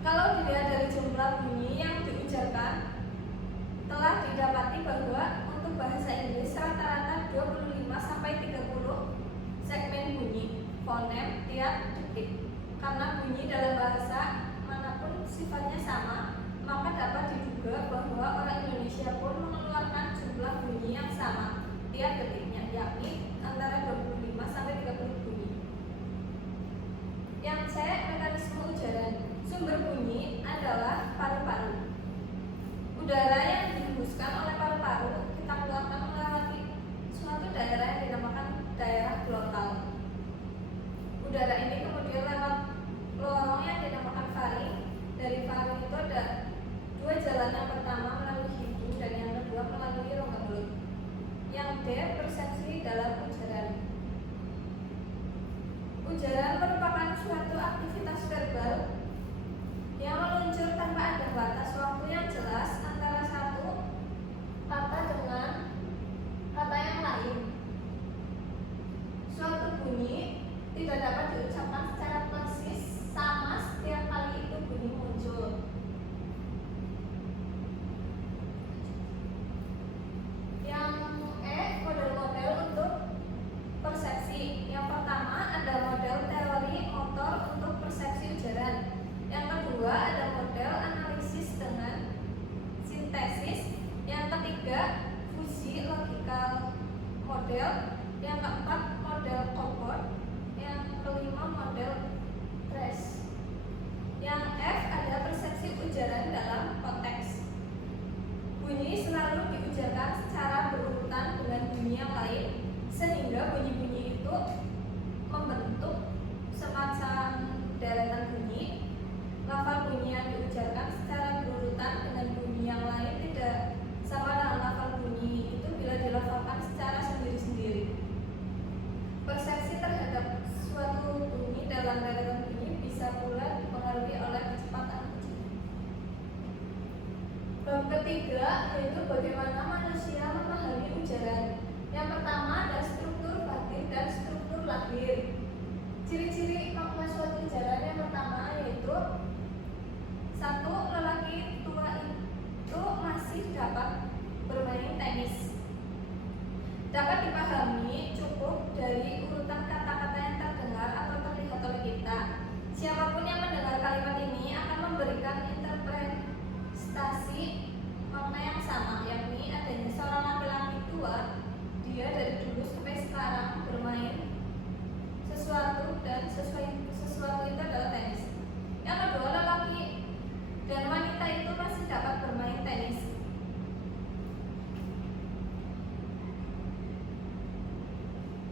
Kalau dilihat dari jumlah bunyi yang diujarkan, telah didapati bahwa untuk bahasa Inggris rata-rata 25-30 segmen bunyi fonem tiap detik. Karena bunyi dalam bahasa manapun sifatnya sama, maka dapat diduga bahwa orang Indonesia pun mengeluarkan jumlah bunyi yang sama tiap detiknya, yakni antara 25-30 bunyi. Yang C, mekanisme ujaran. Sumber bunyi adalah paru-paru. Udara yang dihembuskan oleh paru-paru kita keluarkan melewati suatu daerah yang dinamakan daerah glottal. Udara ini kemudian lewat lorong yang dinamakan faring. Dari faring itu ada dua jalan, yang pertama melalui hidung dan yang kedua melalui rongga mulut. Yang D, persepsi dalam ujaran. Ujaran merupakan suatu aktivitas verbal yang meluncur tanpa ada batas waktu yang jelas antara satu kata dengan kata yang lain. Suatu bunyi tidak dapat diucapkan secara persis sama setiap kali itu bunyi muncul. Yang E, model-model untuk persepsi. Yang pertama ada model teori motor untuk persepsi ujaran. Yang kedua ada model analisis dengan sintesis. Yang ketiga fusi logical model. Yang keempat model cohort. Yang kelima model trace. Yang F ada persepsi ujaran dalam konteks. Bunyi selalu diujarkan secara berurutan dengan bunyi yang lain, sehingga bunyi-bunyi itu membentuk semacam deretan bunyi. Lafal bunyi yang diujarkan secara berurutan dengan bunyi yang lain tidak sama dengan lafal bunyi itu bila dilafalkan secara sendiri-sendiri. Persepsi terhadap suatu bunyi dalam deretan bunyi bisa pula dipengaruhi oleh kecepatan ujian. Bab ketiga yaitu bagaimana manusia memahami ujaran. Yang pertama ada struktur batin dan struktur lahir. Ciri-ciri makna suatu ujaran yang pertama yaitu satu, lelaki tua itu masih dapat bermain tenis. Dapat dipahami cukup dari urutan kata-kata yang terdengar atau terlihat oleh kita. Siapapun yang mendengar kalimat ini akan memberikan interpretasi makna yang sama, yakni adanya seorang laki-laki tua, dia dari dulu sampai sekarang bermain sesuatu dan sesuatu itu adalah tenis. Yang kedua, lelaki dan wanita itu masih dapat bermain tenis.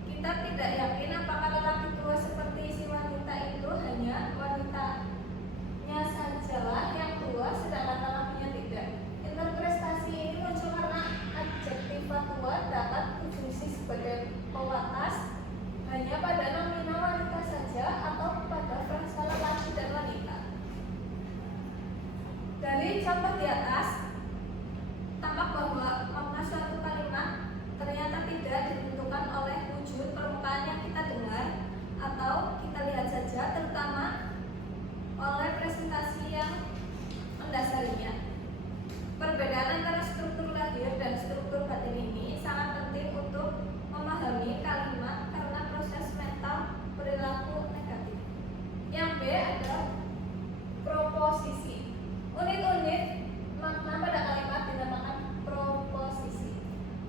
Kita tidak yakin apakah lelaki tua seperti si wanita itu hanya wanitanya sajalah yang tua sedangkan lelakinya tidak. Interpretasi ini muncul karena adjektiva tua dapat berfungsi sebagai pewakas hanya pada nominal wanita saja atau pada frasa lelaki dan wanita. Dari contoh di atas tampak bahwa makna suatu kalimat ternyata tidak ditentukan oleh wujud permukaan yang kita dengar atau kita lihat saja, terutama oleh presentasi yang mendasarinya. Perbedaan antara struktur lahir dan struktur batin ini sangat penting untuk memahami kalimat karena proses mental perilaku negatif. Yang B ada proposisi. Unit-unit makna pada kalimat dinamakan proposisi.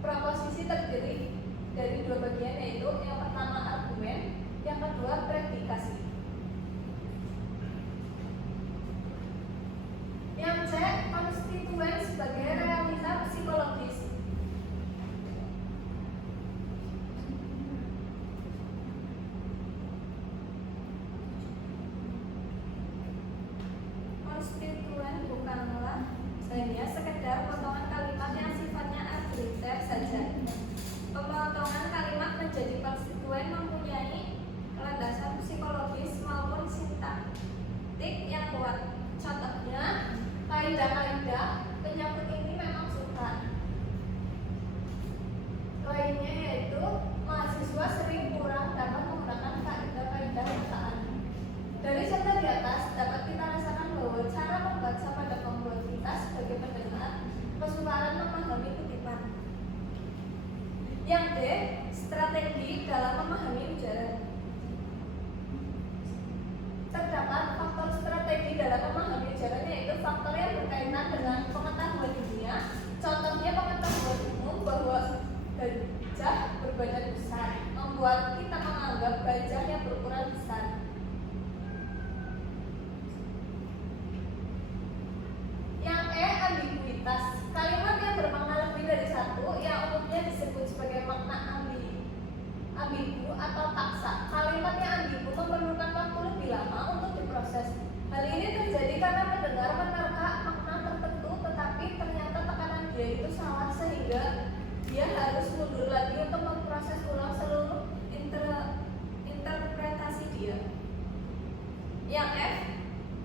Proposisi terdiri dari dua bagian, yaitu yang pertama argumen, yang kedua predikasi. Yang C, konstituen sebagai realita psikologis. Konstituen bukanlah hanya sekedar potongan kalimat yang sifatnya arbitrter saja. Pemotongan kalimat menjadi konstituen mempunyai landasan psikologis maupun sintaktik yang kuat. Contohnya, kaidah-kaidah penyebut ini memang sukar. Lainnya yaitu mahasiswa sering kurang dapat menggunakan kaidah-kaidah kataan. Dari contoh di atas dapat kita rasakan bahwa sehingga dia harus mundur lagi untuk memproses ulang seluruh interpretasi dia. Yang F,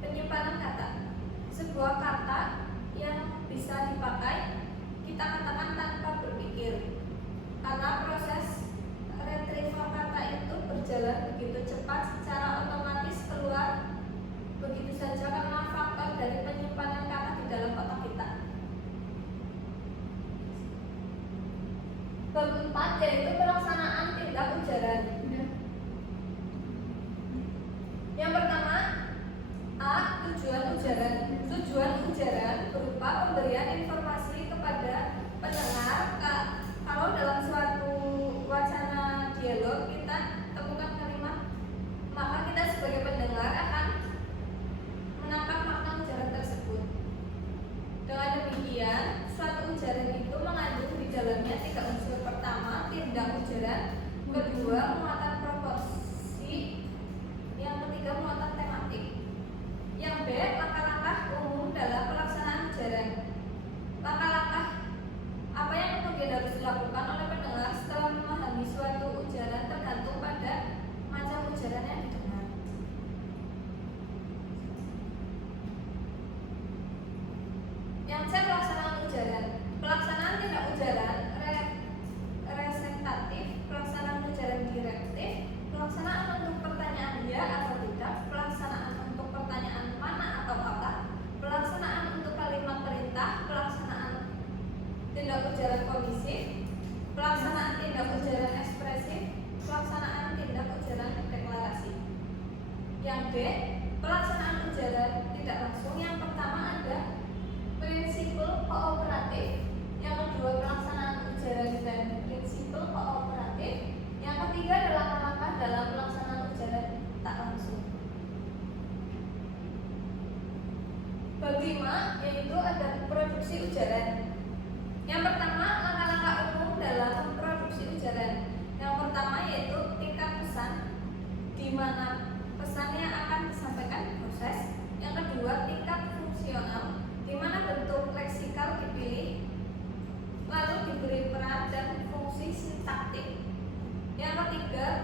penyimpanan kata. Sebuah kata yang bisa dipakai kita katakan tanpa berpikir, karena proses retrieval kata itu berjalan begitu cepat secara otomatis keluar begitu saja karena faktor dari penyimpanan kata di dalam otak kita. Bab 4 yaitu pelaksanaan tindak ujaran. Yang pertama, A. Tujuan ujaran. Tujuan ujaran berupa pemberian informasi kepada pendengar. Kalau dalam suatu wacana dialog kita temukan kalimat, maka kita sebagai pendengar akan menangkap makna ujaran tersebut. Dengan demikian, suatu ujaran itu mengandung di dalamnya 3 unsur. Pertama, tindak ujaran. Kedua, muatan proporsi. Yang ketiga, muatan tematik. Yang B, langkah-langkah umum dalam pelaksanaan ujaran. Langkah-langkah apa yang kemudian harus dilakukan oleh pendengar setelah memahami suatu ujaran tergantung pada macam ujaran yang didengar. Yang C, pelaksanaan ujaran. Pelaksanaan tindak ujaran reseptatif, pelaksanaan ujaran direktif, pelaksanaan untuk pertanyaan ya atau tidak, pelaksanaan untuk pertanyaan mana atau apa, pelaksanaan untuk kalimat perintah, pelaksanaan tindak ujaran komisif, pelaksanaan tindak ujaran ekspresif, pelaksanaan tindak ujaran deklarasi. Yang D, pelaksanaan ujaran tidak langsung. Yang pertama ada prinsipal kooperatif, yang kedua pelaksanaan ujaran dan prinsipal kooperatif, yang ketiga adalah langkah dalam pelaksanaan ujaran tak langsung. Bab 5 yaitu ada produksi ujaran. Yang pertama, langkah-langkah umum dalam memproduksi ujaran. Yang pertama yaitu tingkat pesan, di mana pesannya akan disampaikan proses. Yang kedua, tingkat fungsional, di mana bentuk leksikal dipilih, lalu diberi peran dan fungsi sintaktik. Yang ketiga,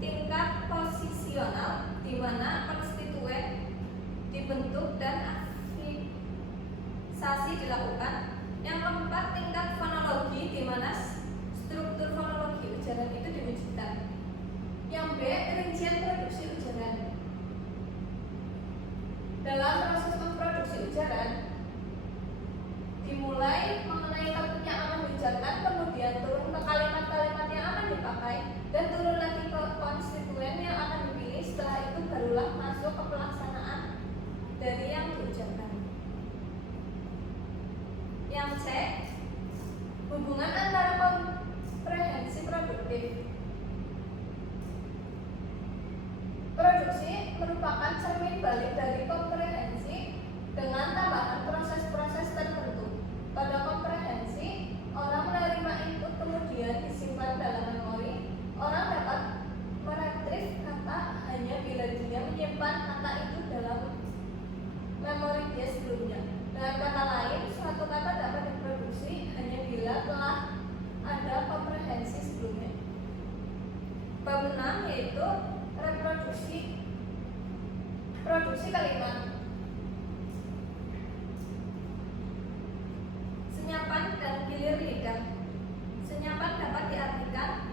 tingkat posisional, di mana konstituen dibentuk dan aktivisasi dilakukan. Yang keempat, tingkat fonologi, di mana struktur fonologi ujaran itu diwujudkan. Yang B, rincian produksi ujaran. Dalam proses memproduksi ujaran dimulai mengenai topik yang akan diucapkan, kemudian turun ke kalimat-kalimat yang akan dipakai, dan turun lagi ke konstituen yang akan dipilih. Setelah itu barulah masuk ke pelaksanaan dari yang diucapkan. Yang C, hubungan antara komprehensi produktif. Produksi merupakan cermin balik dari komprehensi dengan tambahan proses-proses tertentu. Pada komprehensi, orang menerima input kemudian disimpan dalam memori. Orang dapat meretrieve kata hanya bila dia menyimpan kata itu dalam memori dia sebelumnya. Dengan kata lain, suatu kata dapat diproduksi hanya bila telah ada komprehensi sebelumnya. Bab 6 yaitu produksi kalimat. Senyapan dan gilir lidah. Senyapan dapat diartikan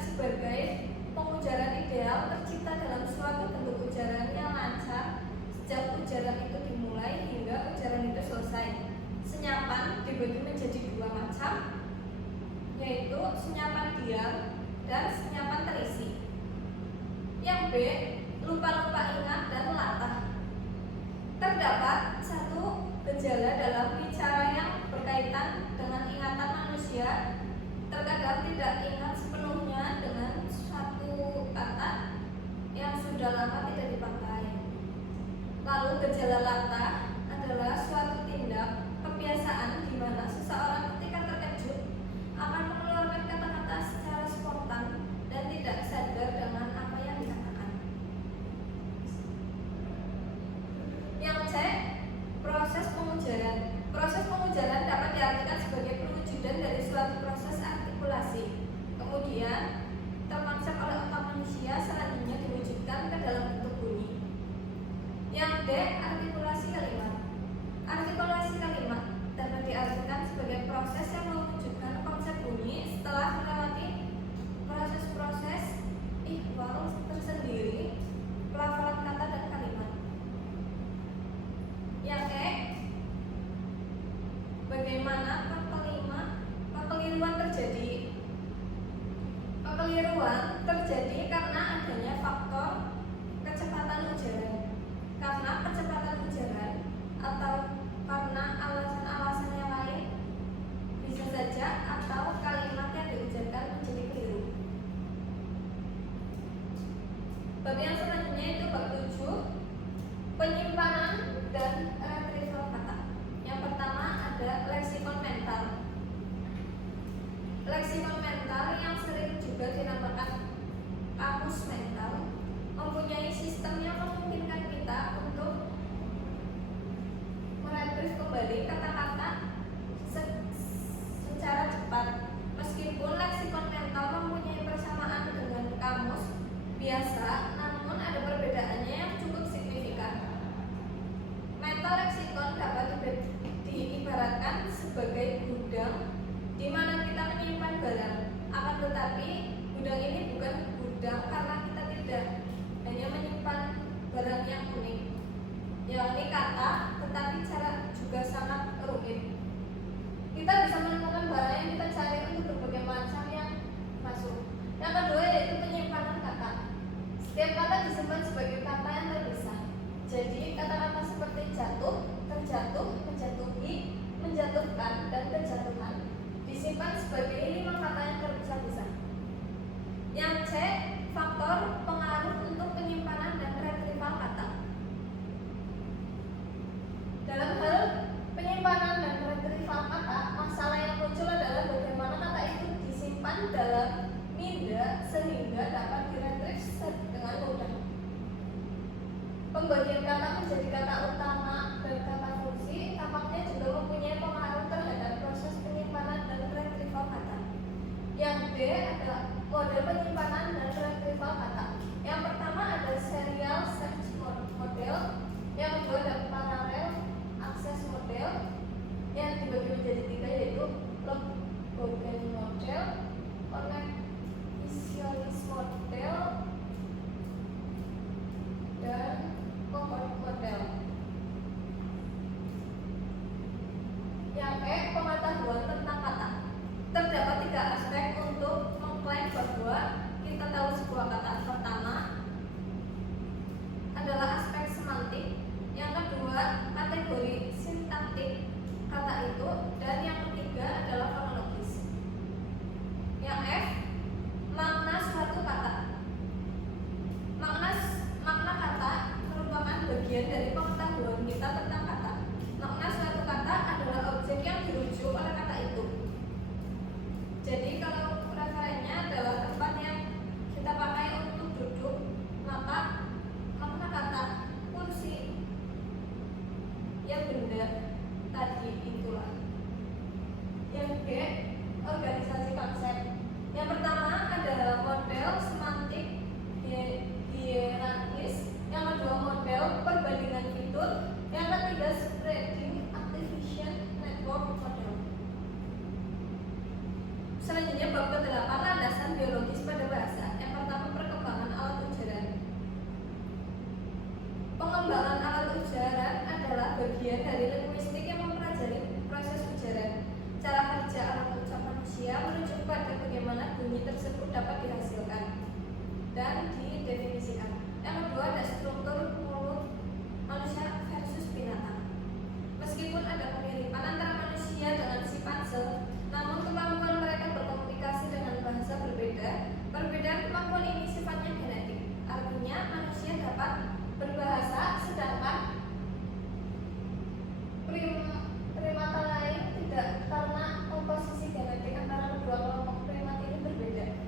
sebagai pengujaran ideal tercipta dalam suatu bentuk ujaran yang lancar sejak ujaran itu dimulai hingga ujaran itu selesai. Senyapan dibagi menjadi 2 macam, yaitu senyapan diam dan senyapan terisi. Yang B, lupa-lupa ingat dan latah. Terdapat satu gejala dalam bicara yang berkaitan dengan ingatan manusia. Terkadang tidak ingat sepenuhnya dengan suatu kata yang sudah lama tidak dipakai. Lalu gejala latah adalah suatu tindak kebiasaan di mana seseorang ketika terkejut akan mengeluarkan kata-kata secara spontan dan tidak sadar dengan apa yang dikatakan. Kekeliruan terjadi karena adanya faktor kecepatan ujaran. Karena kecepatan ujaran atau karena alasan-alasan yang lain, bisa saja atau kalimat yang diujarkan menjadi keliru. Bab yang selanjutnya itu bab 7, penyimpanan dan retrieval kata. Yang pertama ada leksikon mental. Leksikon mental yang sering juga dinamakan kamus mental mempunyai sistem yang memungkinkan kita untuk meretrieve kembali kata-kata secara cepat. Meskipun leksikon mental mempunyai persamaan dengan kamus biasa, namun ada perbedaannya yang cukup signifikan. Mental leksikon dapat diibaratkan sebagai gudang di mana kita menyimpan barang. Akan tetapi gudang ini bukan gudang karena kita tidak hanya menyimpan barang yang unik, yakni kata, tetapi cara juga sangat rumit. Kita bisa menemukan barang yang kita cari untuk berbagai macam yang masuk. Yang kedua yaitu penyimpanan kata. Setiap kata disimpan sebagai kata yang terpisah. Jadi kata-kata seperti jatuh, terjatuh, menjatuhi, menjatuhkan, dan kejatuhan disimpan sebagai 5 kata yang terpisah-pisah. Yang C, faktor pengaruh untuk penyimpanan dan retrieval kata. Dalam hal penyimpanan dan retrieval kata, masalah yang muncul adalah bagaimana kata itu disimpan dalam minda sehingga dapat diretrieve dengan mudah. Pembagian kata menjadi kata utama dan kata fungsi tampaknya juga mempunyai pengaruh terhadap proses penyimpanan dan retrieval kata. Yang D adalah model penyimpanan dan retrieval kata. Yang pertama ada serial search model, yang kedua ada parallel access model, yang dibagi menjadi 3 yaitu log-bogen model, connectionist model, dan cohort model. Yang E, pengetahuan tentang kata. Terdapat 3 aspek untuk mengklaim bahwa kita tahu sebuah kata. Pertama adalah aspek semantik, yang kedua kategori sintaktik kata itu, dan yang ketiga adalah fonologis. Yang F, makna suatu kata. Makna kata merupakan bagian dari pengetahuan kita tentang kata. Makna suatu kata adalah objek yang dirujuk oleh kata itu. Jadi kalau referennya adalah tempat yang kita pakai untuk duduk, maka makna kata kursi, ya benda tadi itulah. Yang G, organisasi konsep. Yang pertama adalah model semantik hierarkis, yang kedua model perbandingan fitur, yang ketiga spreading activation network model. Selanjutnya bab ke-8, landasan biologis pada bahasa. Yang pertama perkembangan alat ujaran. Pengembangan alat ujaran adalah bagian dari linguistik yang mempelajari proses ujaran. Cara kerja alat ucap manusia merujuk pada bagaimana bunyi tersebut dapat dihasilkan dan didefinisikan. Yang kedua ada struktur mulut manusia versus binatang. Meskipun ada kemiripan antara manusia dengan simpanse, namun kemampuan mereka berkomunikasi dengan bahasa berbeda. Perbedaan kemampuan ini sifatnya genetik. Artinya manusia dapat berbahasa, sedangkan primata lain tidak, karena komposisi genetik antara kedua kelompok primat ini berbeda.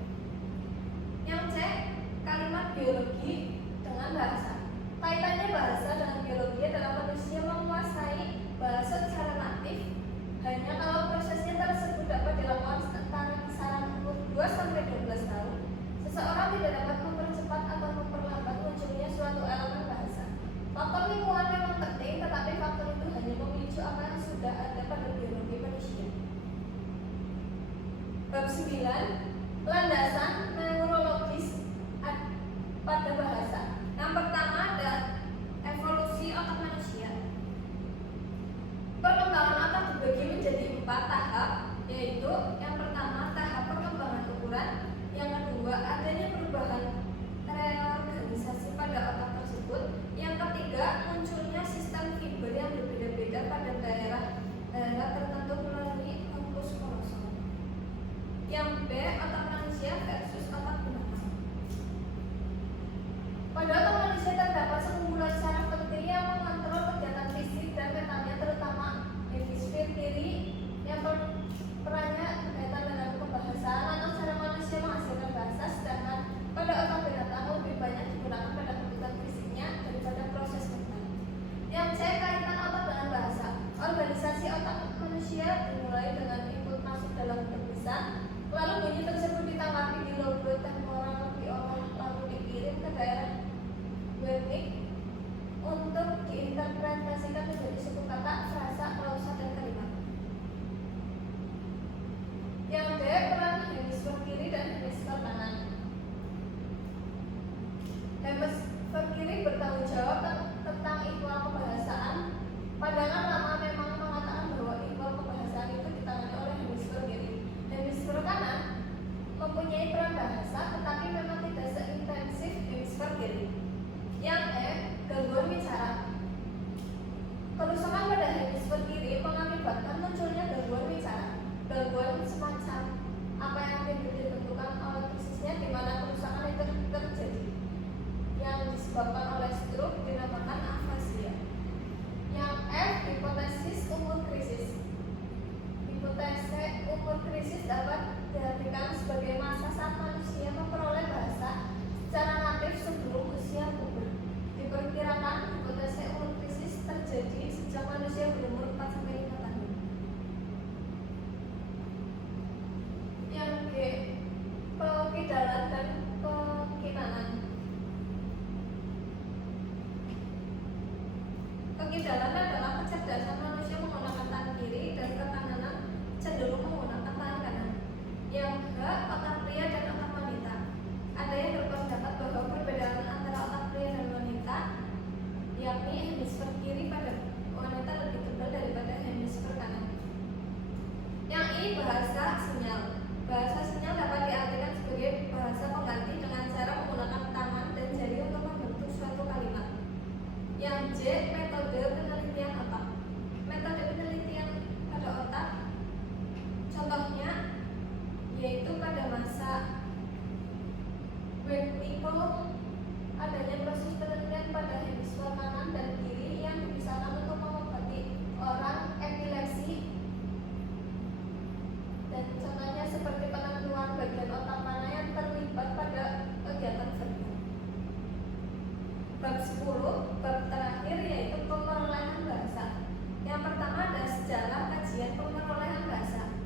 Pada otak manusia terdapat sekumpulan saraf penting yang mengontrol kegiatan fisik dan mentalnya, terutama hemisfer kiri yang perannya berkaitan dengan kebahasaan atau cara manusia menghasilkan bahasa, sedangkan pada otak binatang lebih banyak digunakan pada kebutuhan fisiknya daripada proses mental. Yang C, kaitan otak dengan bahasa. Organisasi otak manusia dimulai dengan input masuk dalam bentuk lisan, lalu bunyi tersebut ditangkapi di lobe temporal diolah, lalu dikirim ke daerah wernicke untuk diinterpretasikan menjadi suku kata, frasa, klausa, dan kalimat. Yang D, peran hemisfer kiri dan hemisfer kanan. Hemisfer kiri bertanggung jawab tentang ikhwal kebahasaan. Pandangan lama memang mengatakan bahwa ikhwal kebahasaan itu ditangani oleh hemisfer kiri. Hemisfer kanan mempunyai peran bahasa, tetapi memang tidak seintensif hemisfer kiri. Yang E, gangguan bicara. Kerusakan pada hemisfer kiri mengakibatkan munculnya gangguan bicara. Gangguan semacam apa yang ditentukan oleh krisisnya, di mana kerusakan itu terjadi, yang disebabkan oleh stroke, dinamakan afasia. Yang F, hipotesis umur krisis. Hipotese umur krisis dapat diartikan sebagai masa saat manusia memperoleh bahasa secara natif sebelum usia puber. Diperkirakan hipotese umur krisis terjadi sejak manusia berumur 4-5 tahun. Yang G, pekidalan dan pekinanan. Pekidalan adalah kecerdasan manusia menggunakan tangan kiri, dan kekinanan cenderung menggunakan tangan kanan. Yang H, otak pria dan otak wanita. Ada yang berpendapat bahwa perbedaan antara otak pria dan wanita, yakni hemisfer kiri pada wanita lebih tebal daripada hemisfer kanan. Yang I, bahasa sinyal. Bahasa sinyal dapat diartikan sebagai bahasa pengganti dengan cara menggunakan tangan dan jari untuk membentuk suatu kalimat. Yang J, metode penelitian otak. Metode penelitian pada otak contohnya yaitu pada masa Wernicke adanya proses penelitian pada hemisfer kanan dan kiri yang dipisahkan untuk mengobati orang epilepsi, dan contohnya seperti penentuan bagian otak mana yang terlibat pada kegiatan verbal. Bab 10, bab terakhir yaitu pemerolehan bahasa. Yang pertama ada sejarah kajian pemerolehan bahasa.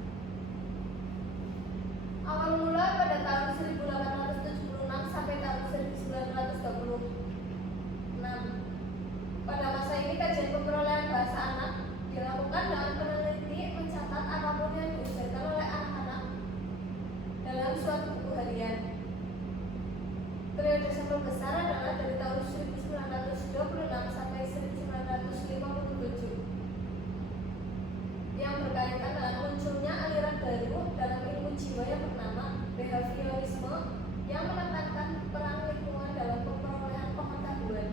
Awal mula pada tahun 1876 sampai tahun 1926. Pada masa ini kajian pemerolehan bahasa anak dilakukan dengan peneliti mencatat apapun yang diusahakan oleh anak-anak dalam suatu buku harian. Periode sampel besar adalah dari tahun 1926 sampai 1957, yang berkaitan dengan munculnya aliran baru dalam ilmu jiwa yang bernama behaviorisme, yang menekankan peran lingkungan dalam pemerolehan pengetahuan.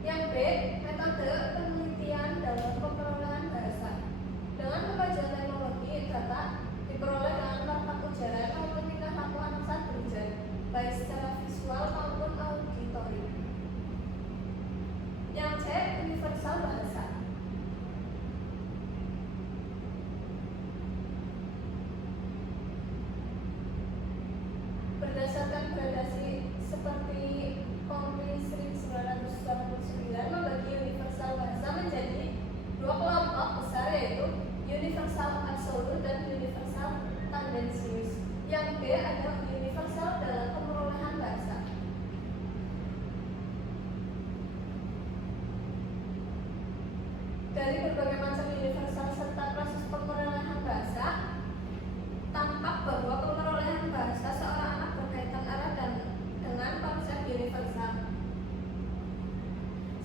Yang B, metode penelitian dalam pemerolehan bahasa. Dengan kemajuan teknologi, data diperoleh dengan perangkat ujaran maupun tingkah laku anak saat berbicara, baik secara visual maupun auditori. Yang C, universal bahasa. Berdasarkan gradasi seperti Kompi 1989 membagi universal bahasa menjadi dua kelompok besar, yaitu universal absolut dan universal tendensius. Yang B adalah universal dalam pemerolehan bahasa. Dari berbagai macam universal serta proses pemerolehan bahasa, tampak bahwa pemerolehan bahasa seorang anak berkaitan erat dengan konsep universal.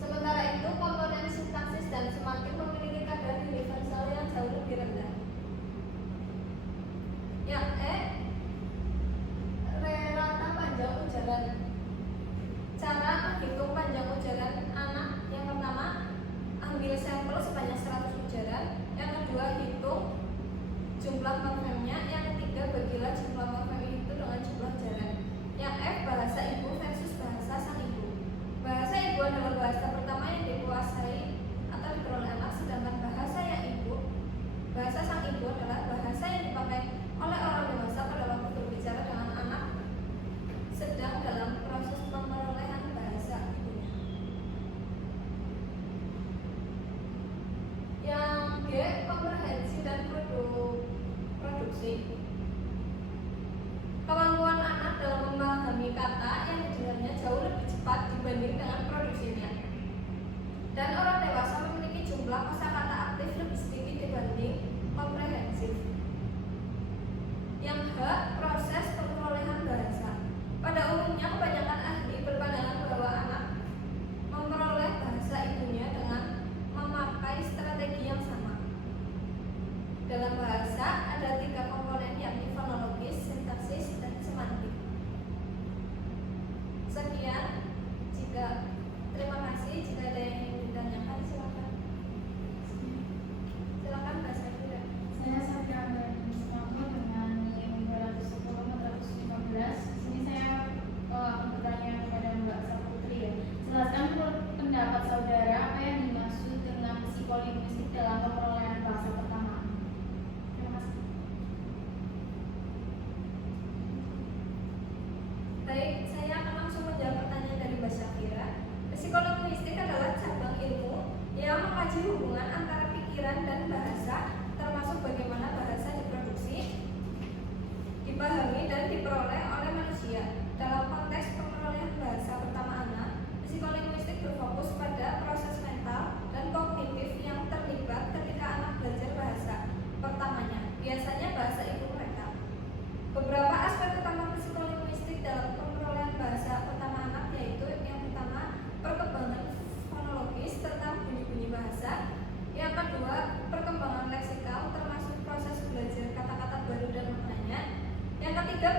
Sementara itu, komponen sintaksis dan semakin memiliki kadar universal yang jauh lebih rendah. Yang E, rata panjang ujaran. Cara menghitung panjang ujaran anak: yang pertama, ambil sampel sebanyak 100 ujaran. Yang kedua, hitung jumlah morfemnya. Yang ketiga, bagilah jumlah morfem itu dengan jumlah ujaran. Yang F, bahasa ibu versus bahasa sang ibu. Psikolinguistik adalah cabang ilmu yang mengkaji hubungan antara pikiran dan bahasa, termasuk bagaimana bahasa diproduksi, dipahami, dan diperoleh oleh manusia. Dalam konteks pengelolaan bahasa pertama anak, psikolinguistik berfokus pada proses mental dan kognitif yang terlibat ketika anak belajar bahasa pertamanya, biasanya bahasa ibu mereka. Beberapa aspek utama psikolinguistik dalam pengelolaan bahasa pertama anak yaitu yang pertama, perkembangan fonologis tentang bunyi-bunyi bahasa. Yang kedua, perkembangan leksikal termasuk proses belajar kata-kata baru dan maknanya. Yang ketiga,